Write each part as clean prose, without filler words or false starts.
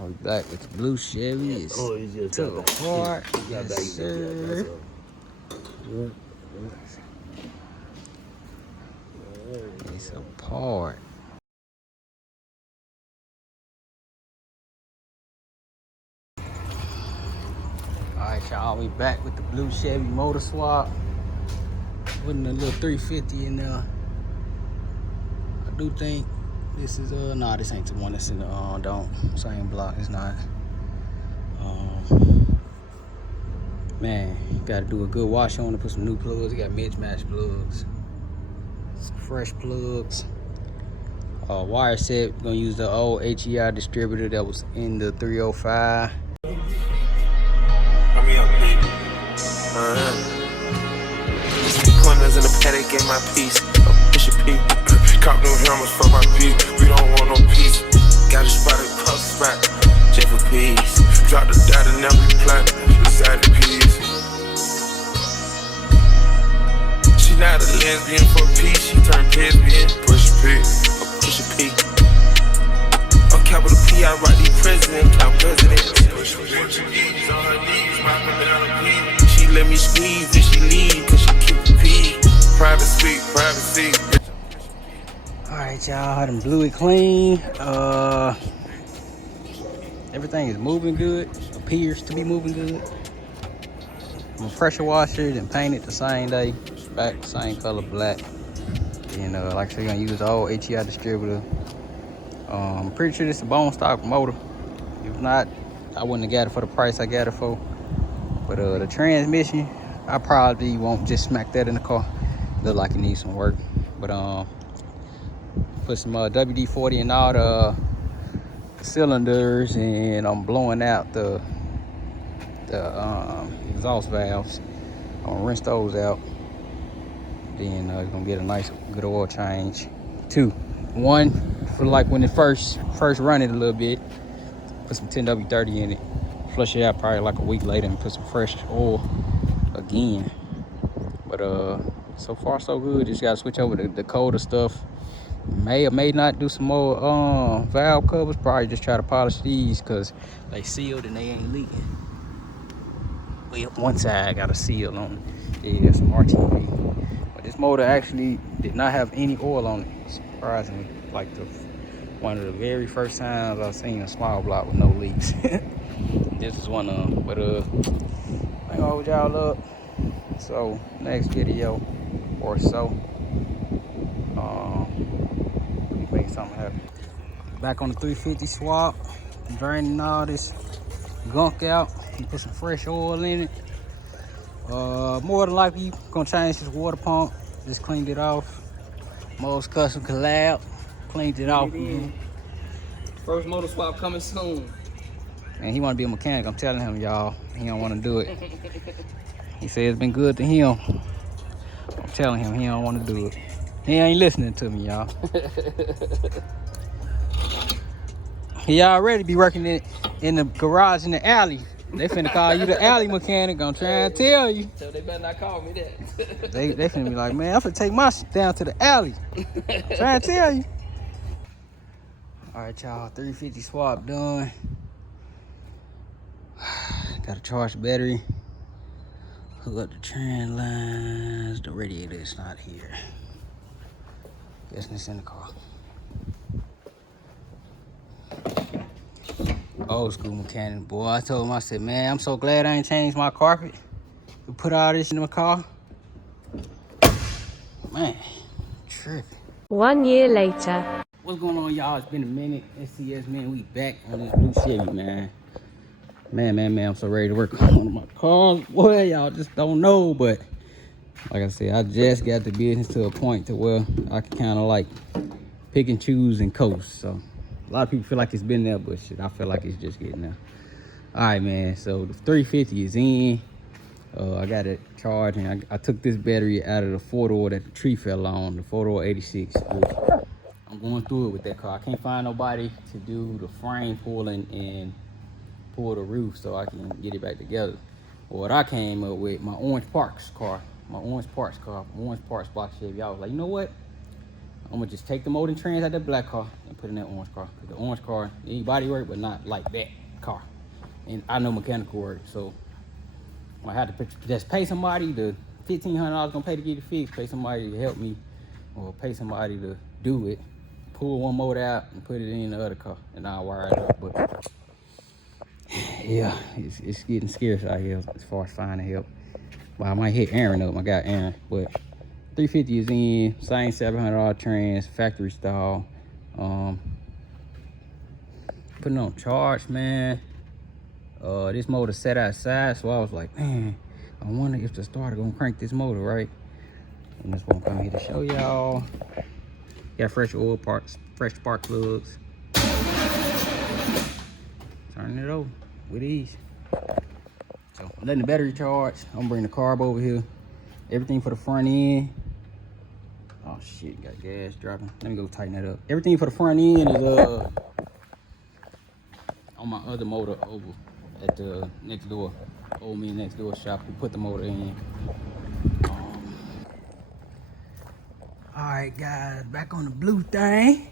I'll be back with the blue Chevy. It's took apart. Yes, sir. It's apart. Alright, y'all, we back with the blue Chevy motor swap. Putting a little 350 in there. I do think this is nah, this ain't the one that's in the same block. It's not. Man, you gotta do a good wash on it. Put some new plugs. You got mismatched plugs, some fresh plugs. Wire set. Gonna use the old HEI distributor that was in the 305. Corners in the paddock, get my piece. Push a P. Cop new helmets for my P. We don't want no peace. Got a spot, puff spot. J for peace. Drop the data, now we plat. Beside the piece. She not a lesbian for peace. She turned lesbian. Push a P. Push a P. On capital P, I write the president. Count president. Push a P. On her knees, mopping down a P. She let me squeeze if she leave, cause she keep the P. Privacy, privacy. Alright, y'all, I done blew it clean. Everything is moving good. Appears to be moving good. I'm gonna pressure wash it and paint it the same day. Back, same color, black. And like I said, gonna use the old HEI distributor. I'm pretty sure this is a bone stock motor. If not, I wouldn't have got it for the price I got it for. But the transmission, I probably won't just smack that in the car. Look like it needs some work. But put some WD-40 in all the cylinders, and I'm blowing out the exhaust valves. I'm gonna rinse those out. Then gonna get a nice good oil change. 2, 1 for like when it first run it a little bit. Put some 10W30 in it. Flush it out probably like a week later and put some fresh oil again. But so far so good. Just gotta switch over to the Dakota stuff. May or may not do some more valve covers. Probably just try to polish these because they sealed and they ain't leaking. Well, one side got a seal on it. Yeah, some RTV. But this motor actually did not have any oil on it, surprisingly. Like one of the very first times I've seen a small block with no leaks. This is one of them. But I ain't gonna hold y'all up. So next video or so, make something happen. Back on the 350 swap, draining all this gunk out and put some fresh oil in it. More than likely gonna change this water pump. Just cleaned it off. Most custom collab, cleaned it off. First motor swap coming soon. And he want to be a mechanic. I'm telling him, y'all, he don't want to do it. He said it's been good to him. I'm telling him he don't want to do it. He ain't listening to me, y'all. He already be working in the garage in the alley. They finna call you the alley mechanic. I'm trying to tell you. So they better not call me that. they finna be like, man, I'm finna take my shit down to the alley. I'm trying to tell you. All right, y'all, 350 swap done. Gotta charge the battery. Hook up the trend lines. The radiator is not here. Guessing it's in the car. Old school mechanic, boy. I told him, I said, man, I'm so glad I ain't changed my carpet. We put all this in my car. Man, tripping. 1 year later. What's going on, y'all? It's been a minute. SCS, man, we back on this blue Chevy, man. Man, I'm so ready to work on one of my cars. Boy, y'all just don't know, but like I said, I just got the business to a point to where I can kind of like pick and choose and coast. So a lot of people feel like it's been there, but shit, I feel like it's just getting there. All right, man, so the 350 is in. I got it charged, and I took this battery out of the 4-door that the tree fell on, the 4-door 86. I'm going through it with that car. I can't find nobody to do the frame pulling and pull the roof so I can get it back together. What I came up with, my orange parts block Chevy. I was like, you know what? I'm gonna just take the motor and trans out of that black car and put in that orange car. The orange car need body work, but not like that car. And I know mechanical work, so I had to just pay somebody the $1,500 gonna pay to get it fixed, pay somebody to help me, or pay somebody to do it, pull one motor out and put it in the other car, and I'll wire it up. But yeah, it's getting scarce out here as far as finding help. But I might hit Aaron up, my guy Aaron. But 350 is in, same $700 trans, factory style. Putting on charge, man. This motor set outside, so I was like, man, I wonder if the starter gonna crank this motor, right? And that's what I'm coming here to show y'all. Got fresh oil parts, fresh spark plugs. Turning it over with ease. So I'm letting the battery charge. I'm gonna bring the carb over here. Everything for the front end. Oh shit, got gas dropping. Let me go tighten that up. Everything for the front end is on my other motor over at the next door, old me next door shop. We put the motor in. All right, guys, back on the blue thing.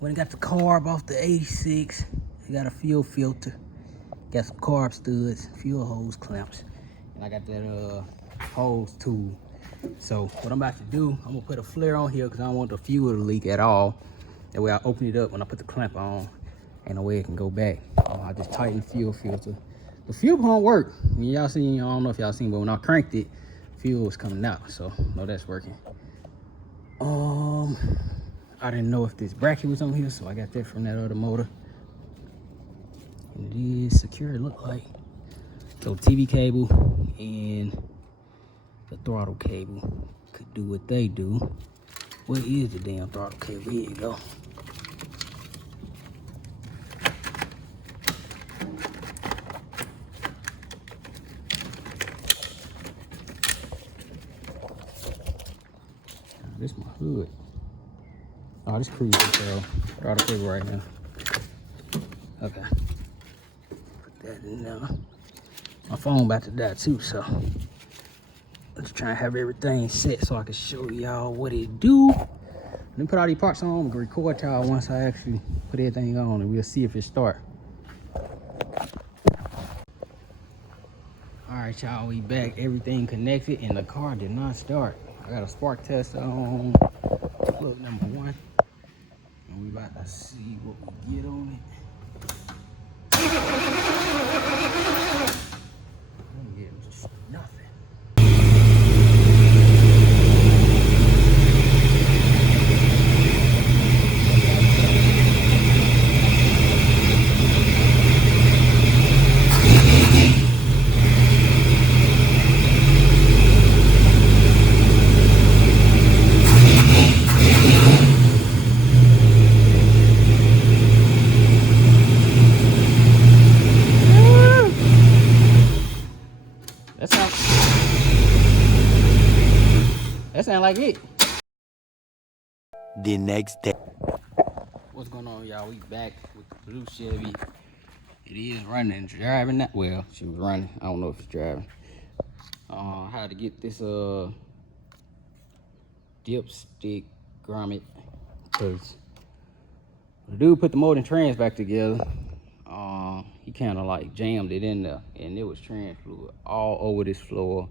When I got the carb off the 86, I got a fuel filter, got some carb studs, fuel hose clamps, and I got that hose tool. So what I'm about to do, I'm gonna put a flare on here because I don't want the fuel to leak at all. That way I open it up when I put the clamp on, and the way it can go back. I just tighten the fuel filter. The fuel pump work. I mean, y'all seen, I don't know if y'all seen, but when I cranked it, fuel was coming out. So no, that's working. I didn't know if this bracket was on here, so I got that from that other motor. And it is secure, it look like. So TV cable and the throttle cable could do what they do. Where is the damn throttle cable? Here you go. This is my hood. Oh, this cruise control. Throttle cable right now. Okay. Put that in there. My phone about to die too, so I'm just trying to have everything set so I can show y'all what it do. Let me put all these parts on. I'm gonna record y'all once I actually put everything on, and we'll see if it start. All right, y'all, we back. Everything connected, and the car did not start. I got a spark tester on plug number 1, and we about to see what we get on it. I'm getting just nothing. That sound like it. The next day. What's going on, y'all? We back with the blue Chevy. It is running, driving that well. She was running. I don't know if it's driving. I had to get this dipstick grommet because the dude put the motor and trans back together. He kind of like jammed it in there, and it was trans fluid all over this floor.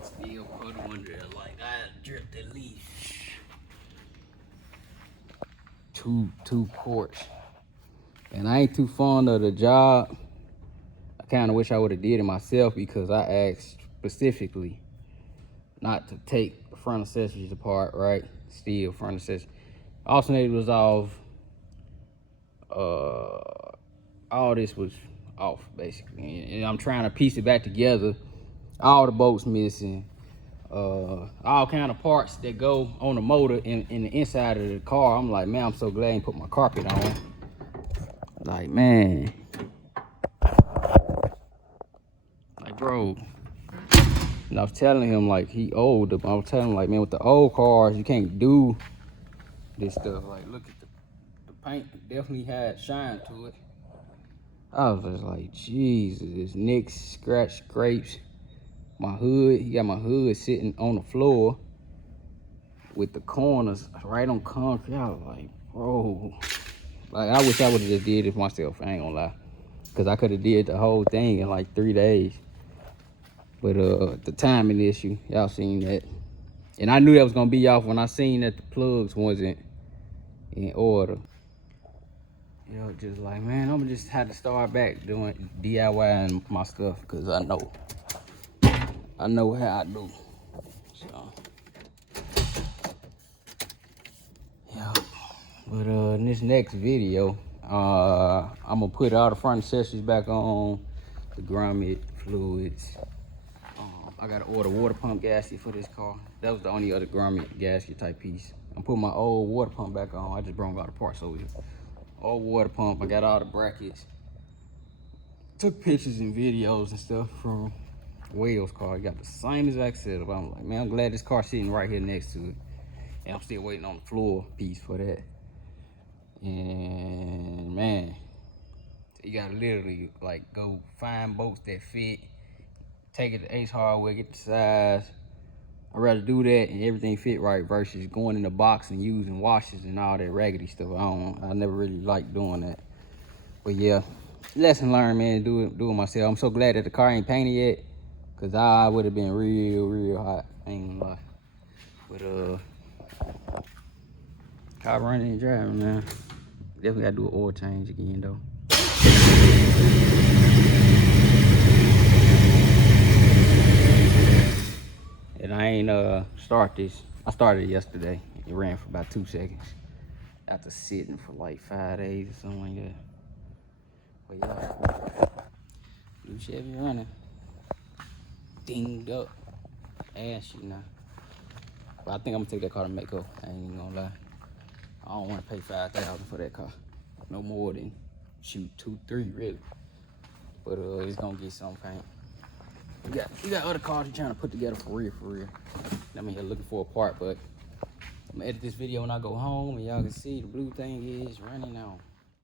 Still put one there, like I dripped at least two quarts. And I ain't too fond of the job. I kind of wish I would have did it myself because I asked specifically not to take the front accessories apart, right? Still front accessories. Alternator was off. All this was off basically, and I'm trying to piece it back together. All the bolts missing, all kind of parts that go on the motor in the inside of the car. I'm like, man, I'm so glad I ain't put my carpet on. Like, man, like, bro. And I was telling him, like, he old. I was telling him, like, man, with the old cars, you can't do this stuff. Like, look at the paint definitely had shine to it. I was just like, Jesus, this nicks, scratch, scrapes. My hood, he got my hood sitting on the floor. with the corners right on concrete. I was like, bro, like I wish I would have just did it myself. I ain't gonna lie, cause I could have did the whole thing in like 3 days. But the timing issue, y'all seen that, and I knew that was gonna be off when I seen that the plugs wasn't in order. Yo, just like, man, I'm gonna just have to start back doing DIYing my stuff, cause I know how I do. So yeah, but in this next video, I'm gonna put all the front accessories back on, the grommet, fluids. I gotta order water pump gasket for this car. That was the only other grommet gasket type piece. I'm putting my old water pump back on. I just brought all the parts over here. Old water pump, I got all the brackets. Took pictures and videos and stuff from Wales car. He got the same exact setup. I'm like, man, I'm glad this car's sitting right here next to it. And I'm still waiting on the floor piece for that. And man, you gotta literally like go find bolts that fit, take it to Ace Hardware, get the size. I'd rather do that and everything fit right versus going in the box and using washers and all that raggedy stuff. I never really liked doing that. But yeah, lesson learned, man. Do it myself. I'm so glad that the car ain't painted yet, cause I would have been real hot. I ain't gonna lie. But car running and driving, man. Definitely gotta do an oil change again though. And I ain't start this. I started it yesterday. It ran for about 2 seconds after sitting for like 5 days or something like that. But yeah, new Chevy running, dinged up, ashy now. But I think I'm gonna take that car to Mako. I ain't even gonna lie. I don't want to pay $5,000 for that car. No more than shoot 2, 3 really. But it's gonna get some paint. You got other cars you're trying to put together for real. I'm here looking for a part, but I'm gonna edit this video when I go home and y'all can see the blue thing is running out.